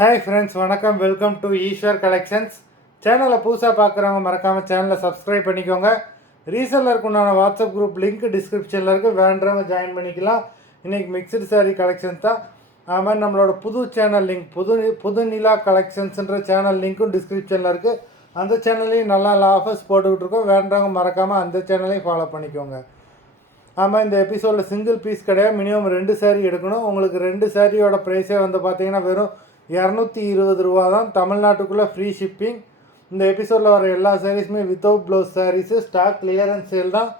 Hi friends, வணக்கம். Welcome to Eswar collections. சேனலை புதுசாக பார்க்குறவங்க மறக்காமல் சேனலை சப்ஸ்கிரைப் பண்ணிக்கோங்க. ரீசெல்லருக்கு உண்டான வாட்ஸ்அப் குரூப் லிங்க் டிஸ்கிரிப்ஷனில் இருக்குது, வேண்டவங்க ஜாயின் பண்ணிக்கலாம். இன்றைக்கி மிக்சடு சாரீ கலெக்ஷன்ஸ் தான். அது மாதிரி நம்மளோட புது சேனல் லிங்க் புது நிலா கலெக்ஷன்ஸுன்ற சேனல் லிங்க்கும் டிஸ்கிரிப்ஷனில் இருக்குது. அந்த சேனல்லையும் நல்லா ஆஃபர்ஸ் போட்டுக்கிட்டு இருக்கோம். வேண்டவங்க மறக்காமல் அந்த சேனலையும் ஃபாலோ பண்ணிக்கோங்க. ஆமாம், இந்த எபிசோடில் சிங்கிள் பீஸ் கிடையாது, மினிமம் 2 சாரீ எடுக்கணும். உங்களுக்கு 2 சாரியோட ப்ரைஸே வந்து பார்த்தீங்கன்னா வெறும் 220 ரூபா தான். தமிழ்நாட்டுக்குள்ளே ஃப்ரீ ஷிப்பிங். இந்த எபிசோடில் வர எல்லா சாரீஸுமே without blouse saris. Stock clearance sale தான்.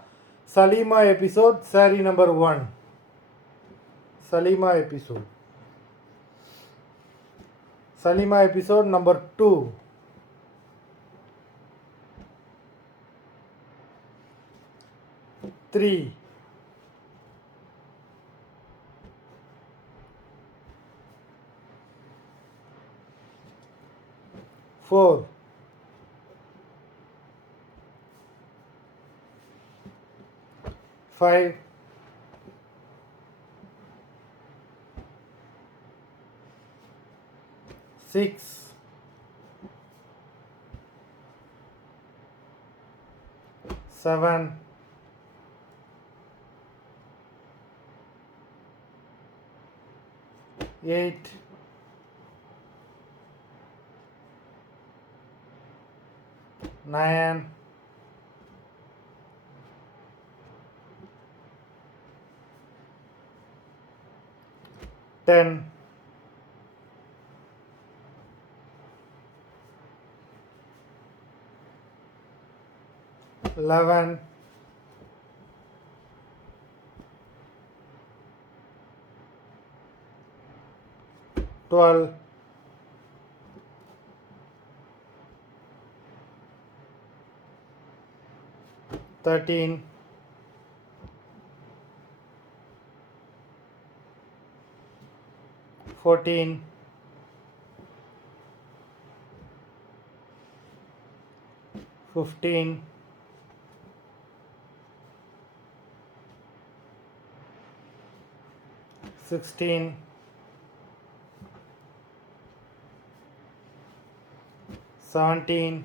சலீமா எபிசோட் சாரீ நம்பர் 1. சலீமா எபிசோட் நம்பர் 2. த்ரீ 4 5 6 7 8 9 10 11 12 13 14 15 16 17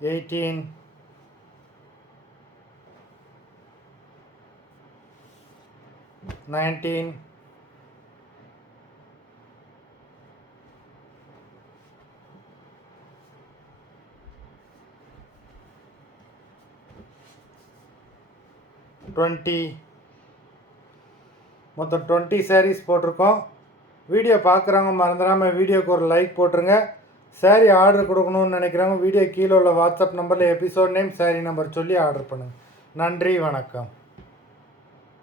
18 19 20. மொத்தம் 20 சாரீஸ் போட்டிருக்கோம். வீடியோ பார்க்குறவங்க மறந்துடாமல் வீடியோக்கு ஒரு லைக் போட்டுருங்க. சாரீ ஆர்டர் கொடுக்கணும்னு நினைக்கிறவங்க வீடியோ கீழே உள்ள வாட்ஸ்அப் நம்பரில் எபிசோட் நேம் சாரீ நம்பர் சொல்லி ஆர்டர் பண்ணுங்கள். நன்றி, வணக்கம்.